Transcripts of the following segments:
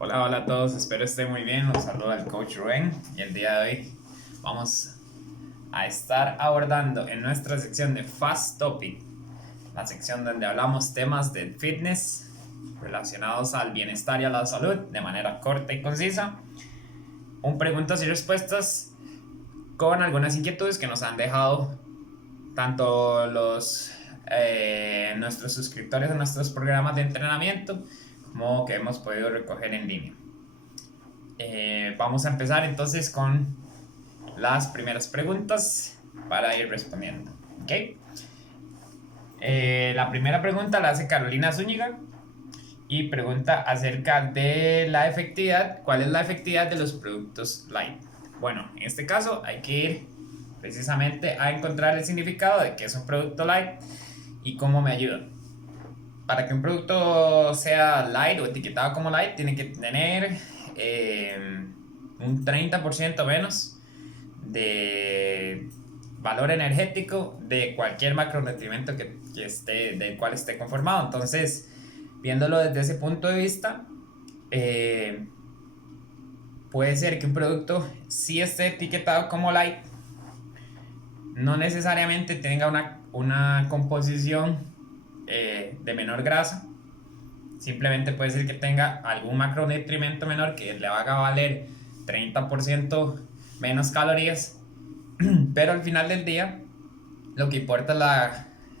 Hola a todos, espero estén muy bien. Los saluda el coach Rubén y el día de hoy vamos a estar abordando en nuestra sección de Fast Topic, la sección donde hablamos temas del fitness relacionados al bienestar y a la salud de manera corta y concisa, un preguntas y respuestas con algunas inquietudes que nos han dejado tanto nuestros suscriptores a nuestros programas de entrenamiento como que hemos podido recoger en línea. Vamos a empezar entonces con las primeras preguntas para ir respondiendo. ¿Ok? La primera pregunta la hace Carolina Zúñiga y pregunta acerca de la efectividad. ¿Cuál es la efectividad de los productos light? Bueno, en este caso hay que ir precisamente a encontrar el significado de qué es un producto light y cómo me ayuda. Para que un producto sea light o etiquetado como light, tiene que tener un 30% menos de valor energético de cualquier macronutrimento del cual esté conformado. Entonces, viéndolo desde ese punto de vista, eh, puede ser que un producto sí esté etiquetado como light, no necesariamente tenga una composición de menor grasa. Simplemente puede ser que tenga algún macronutrimento menor que le haga valer 30% menos calorías, pero al final del día lo que importa es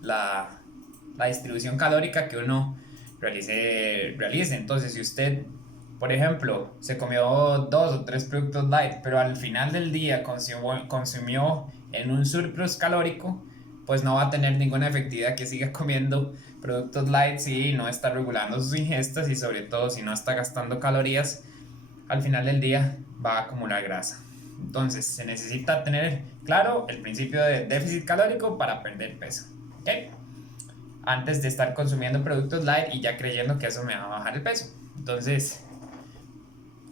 la distribución calórica que uno realice. Entonces, si usted, por ejemplo, se comió 2 o 3 productos light, pero al final del día consumió en un surplus calórico, pues no va a tener ninguna efectividad que siga comiendo productos light si no está regulando sus ingestas y sobre todo si no está gastando calorías. Al final del día va a acumular grasa. Entonces se necesita tener claro el principio de déficit calórico para perder peso. ¿Ok? Antes de estar consumiendo productos light y ya creyendo que eso me va a bajar el peso. Entonces,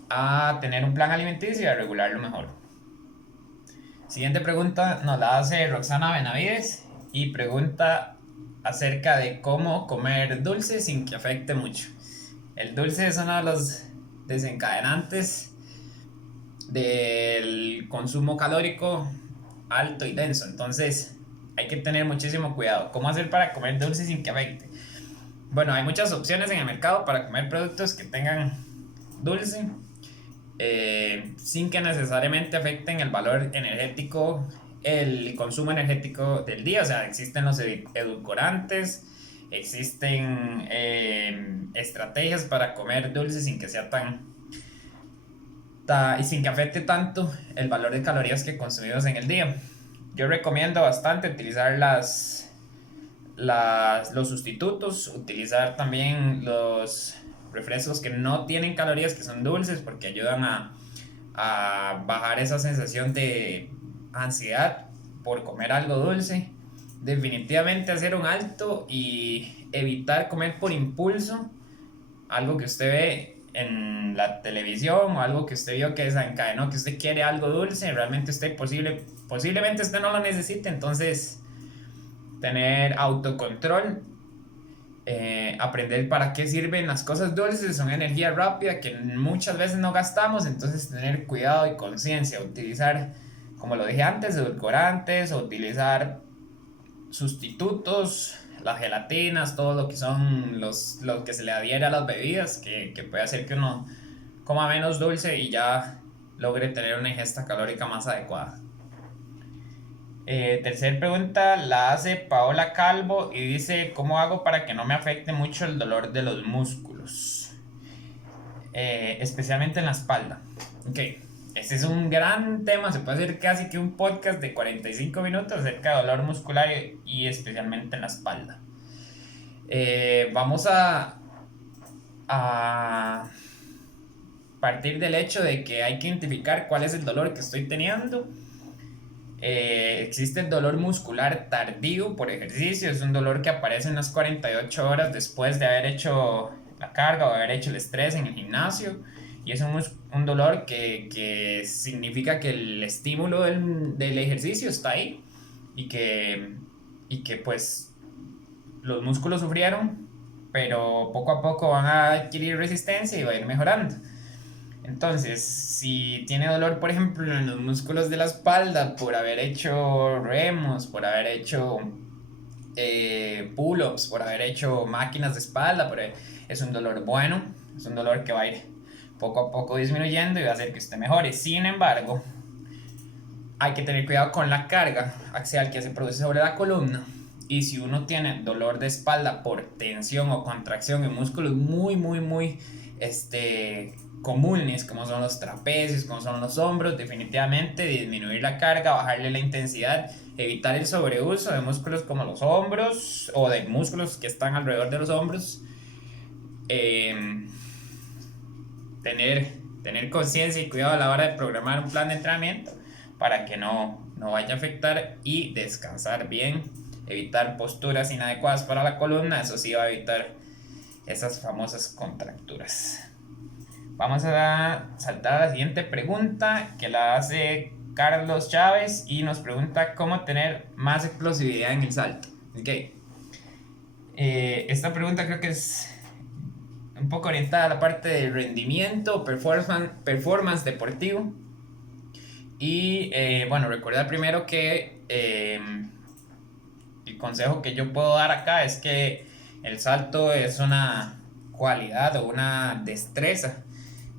a tener un plan alimenticio y a regularlo mejor. Siguiente pregunta nos la hace Roxana Benavides y pregunta acerca de cómo comer dulce sin que afecte mucho. El dulce es uno de los desencadenantes del consumo calórico alto y denso. Entonces hay que tener muchísimo cuidado. ¿Cómo hacer para comer dulce sin que afecte? Bueno, hay muchas opciones en el mercado para comer productos que tengan dulce sin que necesariamente afecten el valor energético, el consumo energético del día. O sea, existen los edulcorantes, existen estrategias para comer dulce sin que sea y sin que afecte tanto el valor de calorías que consumimos en el día. Yo recomiendo bastante utilizar los sustitutos, utilizar también los refrescos que no tienen calorías, que son dulces, porque ayudan a bajar esa sensación de ansiedad por comer algo dulce. Definitivamente hacer un alto y evitar comer por impulso algo que usted ve en la televisión o algo que usted vio que desencadenó que usted quiere algo dulce. Realmente usted posiblemente usted no lo necesite. Entonces, tener autocontrol, aprender para qué sirven las cosas dulces, son energía rápida que muchas veces no gastamos. Entonces, tener cuidado y conciencia, utilizar, como lo dije antes, edulcorantes o utilizar sustitutos, las gelatinas, todo lo que son lo que se le adhiere a las bebidas, que puede hacer que uno coma menos dulce y ya logre tener una ingesta calórica más adecuada. Tercer pregunta la hace Paola Calvo y dice: ¿cómo hago para que no me afecte mucho el dolor de los músculos? Especialmente en la espalda. Ok, este es un gran tema, se puede hacer casi que un podcast de 45 minutos acerca de dolor muscular y especialmente en la espalda. Vamos a partir del hecho de que hay que identificar cuál es el dolor que estoy teniendo. Existe el dolor muscular tardío por ejercicio, es un dolor que aparece unas 48 horas después de haber hecho la carga o haber hecho el estrés en el gimnasio, y es un dolor que significa que el estímulo del ejercicio está ahí y que pues los músculos sufrieron, pero poco a poco van a adquirir resistencia y va a ir mejorando. Entonces, si tiene dolor, por ejemplo, en los músculos de la espalda por haber hecho remos, por haber hecho pull-ups, por haber hecho máquinas de espalda, es un dolor bueno, es un dolor que va a ir poco a poco disminuyendo y va a hacer que usted mejore. Sin embargo, hay que tener cuidado con la carga axial que se produce sobre la columna. Y si uno tiene dolor de espalda por tensión o contracción en músculos muy comunes, como son los trapecios, como son los hombros, definitivamente disminuir la carga, bajarle la intensidad, evitar el sobreuso de músculos como los hombros o de músculos que están alrededor de los hombros. Tener conciencia y cuidado a la hora de programar un plan de entrenamiento para que no vaya a afectar, y descansar bien, evitar posturas inadecuadas para la columna. Eso sí va a evitar esas famosas contracturas. Vamos a saltar a la siguiente pregunta, que la hace Carlos Chávez y nos pregunta cómo tener más explosividad en el salto. Okay. Esta pregunta creo que es un poco orientada a la parte de rendimiento, performance deportivo. Y bueno, recordar primero que el consejo que yo puedo dar acá es que el salto es una cualidad o una destreza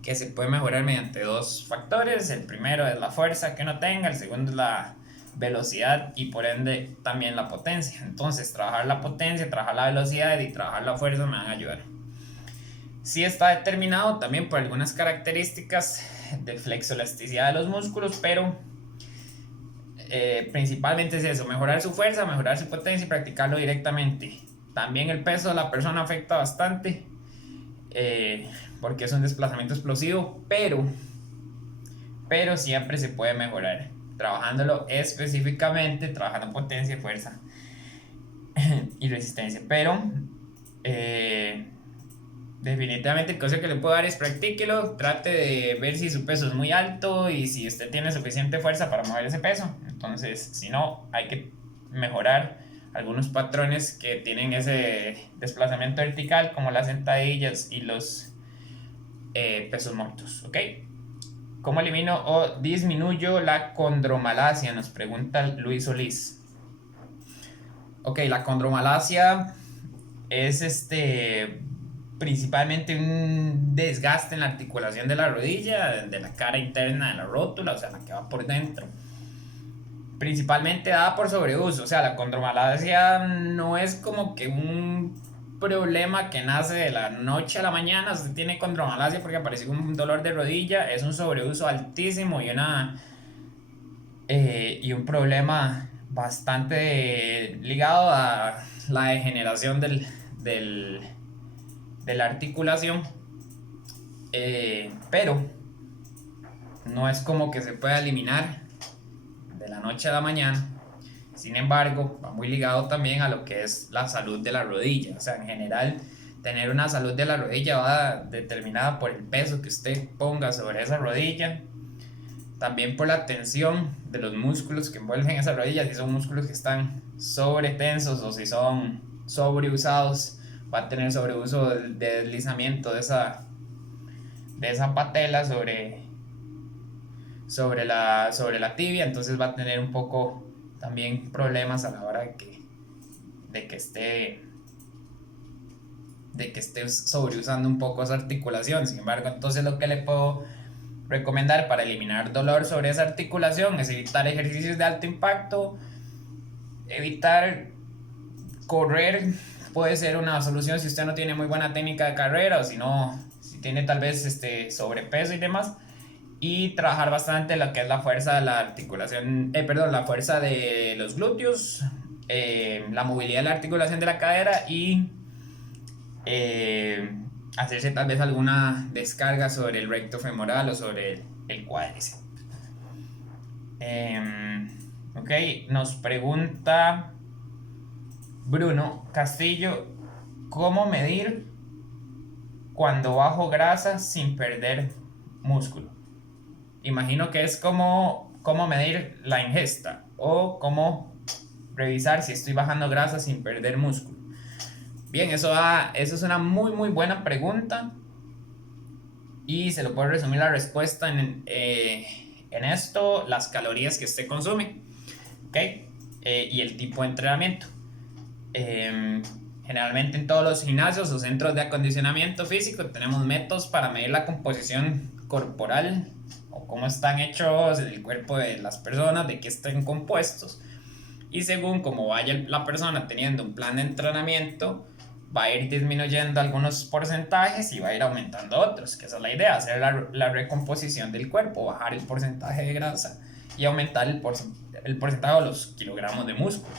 que se puede mejorar mediante dos factores. El primero es la fuerza que uno tenga, el segundo es la velocidad y por ende también la potencia. Entonces trabajar la potencia, trabajar la velocidad y trabajar la fuerza me van a ayudar. Sí está determinado también por algunas características de flexoelasticidad de los músculos, pero principalmente es eso: mejorar su fuerza, mejorar su potencia y practicarlo directamente. También el peso de la persona afecta bastante, porque es un desplazamiento explosivo, pero siempre se puede mejorar trabajándolo específicamente, trabajando potencia, fuerza y resistencia. Pero definitivamente el consejo que le puedo dar es practíquelo, trate de ver si su peso es muy alto y si usted tiene suficiente fuerza para mover ese peso. Entonces, si no, hay que mejorar algunos patrones que tienen ese desplazamiento vertical, como las sentadillas y los pesos muertos. ¿Ok? ¿Cómo elimino o disminuyo la condromalacia? Nos pregunta Luis Solís. Ok, la condromalacia es principalmente un desgaste en la articulación de la rodilla, de la cara interna de la rótula, o sea, la que va por dentro. Principalmente dada por sobreuso. O sea, la condromalacia no es como que un problema que nace de la noche a la mañana. Usted tiene condromalacia porque apareció un dolor de rodilla. Es un sobreuso altísimo y un problema bastante ligado a la degeneración de la articulación, pero no es como que se pueda eliminar de la noche a la mañana. Sin embargo, va muy ligado también a lo que es la salud de la rodilla. O sea, en general, tener una salud de la rodilla va determinada por el peso que usted ponga sobre esa rodilla, también por la tensión de los músculos que envuelven esa rodilla. Si son músculos que están sobretensos o si son sobreusados, va a tener sobreuso de deslizamiento de esa patela sobre la tibia. Entonces va a tener un poco también problemas a la hora de que esté sobreusando un poco esa articulación. Sin embargo, entonces lo que le puedo recomendar para eliminar dolor sobre esa articulación es evitar ejercicios de alto impacto, evitar correr. Puede ser una solución si usted no tiene muy buena técnica de carrera o si tiene tal vez sobrepeso y demás, y trabajar bastante lo que es la fuerza de la articulación, la fuerza de los glúteos, la movilidad de la articulación de la cadera y hacerse tal vez alguna descarga sobre el recto femoral o sobre el cuádriceps. Ok, nos pregunta Bruno Castillo: ¿cómo medir cuando bajo grasa sin perder músculo? Imagino que es cómo medir la ingesta o cómo revisar si estoy bajando grasa sin perder músculo. Bien, eso es una muy muy buena pregunta y se lo puedo resumir la respuesta en esto: las calorías que usted consume, ¿ok? Y el tipo de entrenamiento. Generalmente en todos los gimnasios o centros de acondicionamiento físico tenemos métodos para medir la composición corporal o cómo están hechos el cuerpo de las personas, de qué estén compuestos. Y según cómo vaya la persona teniendo un plan de entrenamiento, va a ir disminuyendo algunos porcentajes y va a ir aumentando otros, que esa es la idea: hacer la recomposición del cuerpo, bajar el porcentaje de grasa y aumentar el porcentaje de los kilogramos de músculo.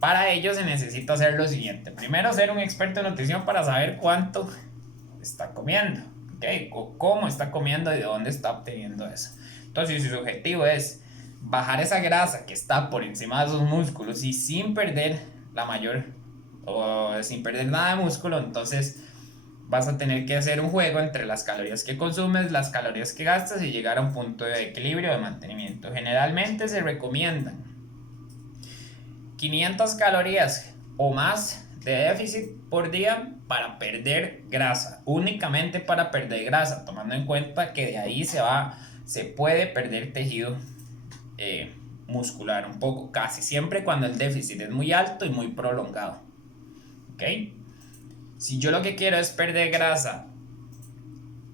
Para ello se necesita hacer lo siguiente: primero, ser un experto en nutrición para saber cuánto está comiendo, ¿okay? O cómo está comiendo y de dónde está obteniendo eso. Entonces, si su objetivo es bajar esa grasa que está por encima de sus músculos y sin perder sin perder nada de músculo, entonces vas a tener que hacer un juego entre las calorías que consumes, las calorías que gastas y llegar a un punto de equilibrio de mantenimiento. Generalmente se recomiendan 500 calorías o más de déficit por día para perder grasa, únicamente para perder grasa, tomando en cuenta que de ahí se puede perder tejido muscular un poco, casi siempre cuando el déficit es muy alto y muy prolongado, ¿ok? Si yo lo que quiero es perder grasa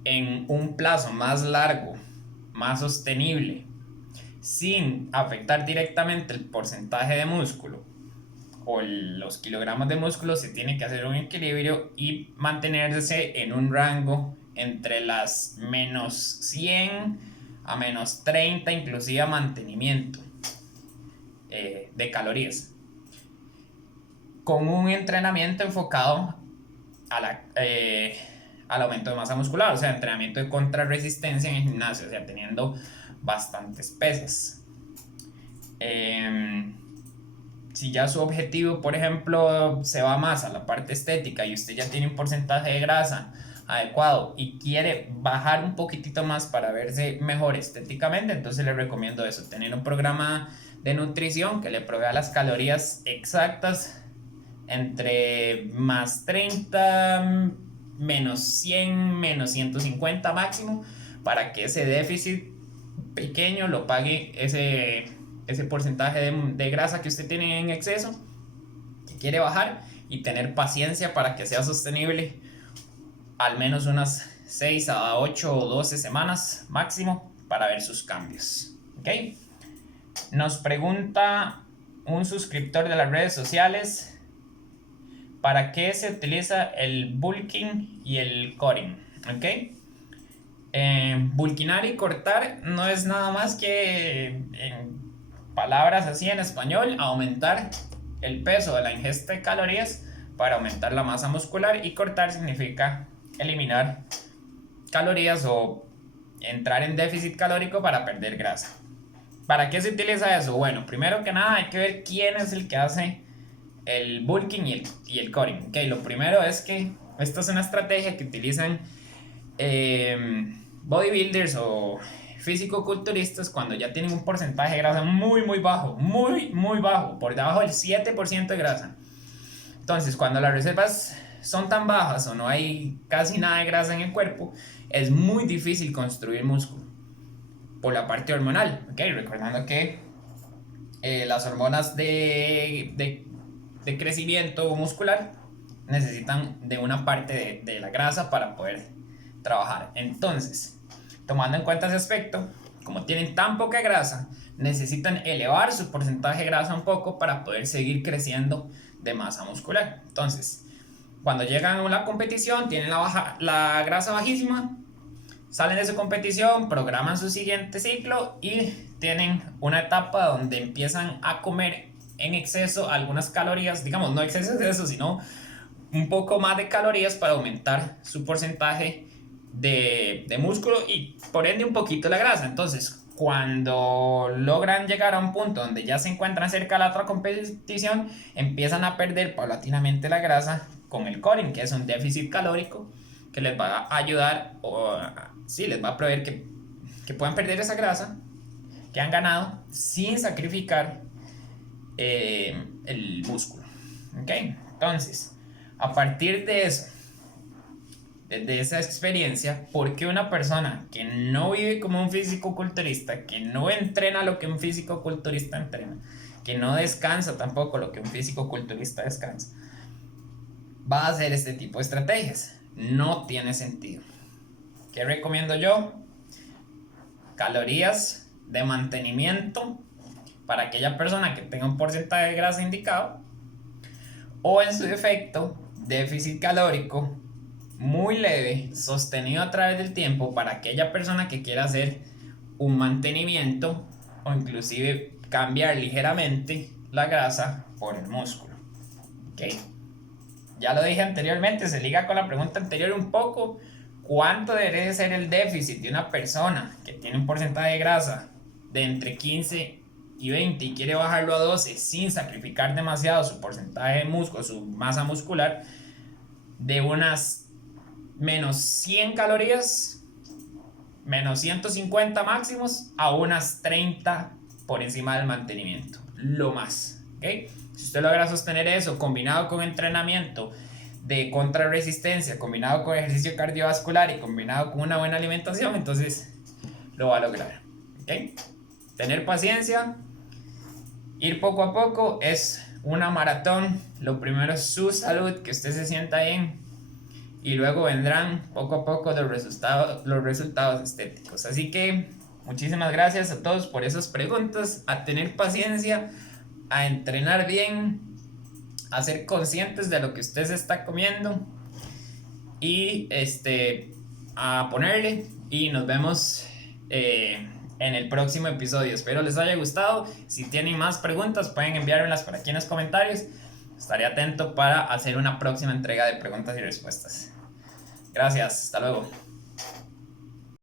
en un plazo más largo, más sostenible, sin afectar directamente el porcentaje de músculo o los kilogramos de músculo, se tiene que hacer un equilibrio y mantenerse en un rango entre las menos 100 a menos 30, inclusive a mantenimiento de calorías, con un entrenamiento enfocado al aumento de masa muscular, o sea, entrenamiento de contrarresistencia en el gimnasio, o sea, teniendo bastantes pesas. Si ya su objetivo, por ejemplo, se va más a la parte estética y usted ya tiene un porcentaje de grasa adecuado y quiere bajar un poquitito más para verse mejor estéticamente, entonces le recomiendo eso: tener un programa de nutrición que le provea las calorías exactas entre más 30, menos 100, menos 150 máximo, para que ese déficit pequeño lo pague ese porcentaje de grasa que usted tiene en exceso, que quiere bajar, y tener paciencia para que sea sostenible al menos unas 6 a 8 o 12 semanas máximo para ver sus cambios, ¿ok? Nos pregunta un suscriptor de las redes sociales: ¿para qué se utiliza el bulking y el cutting? ¿Ok? Bulkinar y cortar no es nada más que, en palabras así en español, aumentar el peso de la ingesta de calorías para aumentar la masa muscular, y cortar significa eliminar calorías o entrar en déficit calórico para perder grasa. ¿Para qué se utiliza eso? Bueno, primero que nada hay que ver quién es el que hace el bulking y el cutting. Okay, lo primero es que esta es una estrategia que utilizan bodybuilders o físico-culturistas cuando ya tienen un porcentaje de grasa muy muy bajo, muy muy bajo, por debajo del 7% de grasa. Entonces, cuando las reservas son tan bajas o no hay casi nada de grasa en el cuerpo, es muy difícil construir músculo por la parte hormonal, ¿okay? Recordando que las hormonas de crecimiento muscular necesitan de una parte de la grasa para poder trabajar. Entonces, tomando en cuenta ese aspecto, como tienen tan poca grasa, necesitan elevar su porcentaje de grasa un poco para poder seguir creciendo de masa muscular. Entonces, cuando llegan a una competición, tienen la grasa bajísima, salen de su competición, programan su siguiente ciclo y tienen una etapa donde empiezan a comer en exceso algunas calorías, digamos, no exceso de eso, sino un poco más de calorías para aumentar su porcentaje de músculo y por ende un poquito la grasa. Entonces, cuando logran llegar a un punto donde ya se encuentran cerca de la otra competición, empiezan a perder paulatinamente la grasa con el cutting, que es un déficit calórico que les va a ayudar, les va a proveer que puedan perder esa grasa que han ganado sin sacrificar el músculo, ¿ok? Entonces, a partir de eso, de esa experiencia, ¿por qué una persona que no vive como un físico-culturista, que no entrena lo que un físico-culturista entrena, que no descansa tampoco lo que un físico-culturista descansa, va a hacer este tipo de estrategias? No tiene sentido. ¿Qué recomiendo yo? Calorías de mantenimiento para aquella persona que tenga un porcentaje de grasa indicado, o en su defecto, déficit calórico muy leve, sostenido a través del tiempo para aquella persona que quiera hacer un mantenimiento o inclusive cambiar ligeramente la grasa por el músculo. ¿Ok? Ya lo dije anteriormente, se liga con la pregunta anterior un poco. ¿Cuánto debería ser el déficit de una persona que tiene un porcentaje de grasa de entre 15 y 20 y quiere bajarlo a 12 sin sacrificar demasiado su porcentaje de músculo, su masa muscular, de unas menos 100 calorías, menos 150 máximos, a unas 30 por encima del mantenimiento, lo más, ¿ok? Si usted logra sostener eso combinado con entrenamiento de contrarresistencia, combinado con ejercicio cardiovascular y combinado con una buena alimentación, entonces lo va a lograr, ¿ok? Tener paciencia, ir poco a poco, es una maratón. Lo primero es su salud, que usted se sienta bien, y luego vendrán poco a poco los resultados estéticos. Así que muchísimas gracias a todos por esas preguntas, a tener paciencia, a entrenar bien, a ser conscientes de lo que usted se está comiendo y a ponerle, y nos vemos en el próximo episodio. Espero les haya gustado. Si tienen más preguntas pueden enviármelas por aquí en los comentarios. Estaré atento para hacer una próxima entrega de preguntas y respuestas. Gracias, hasta luego.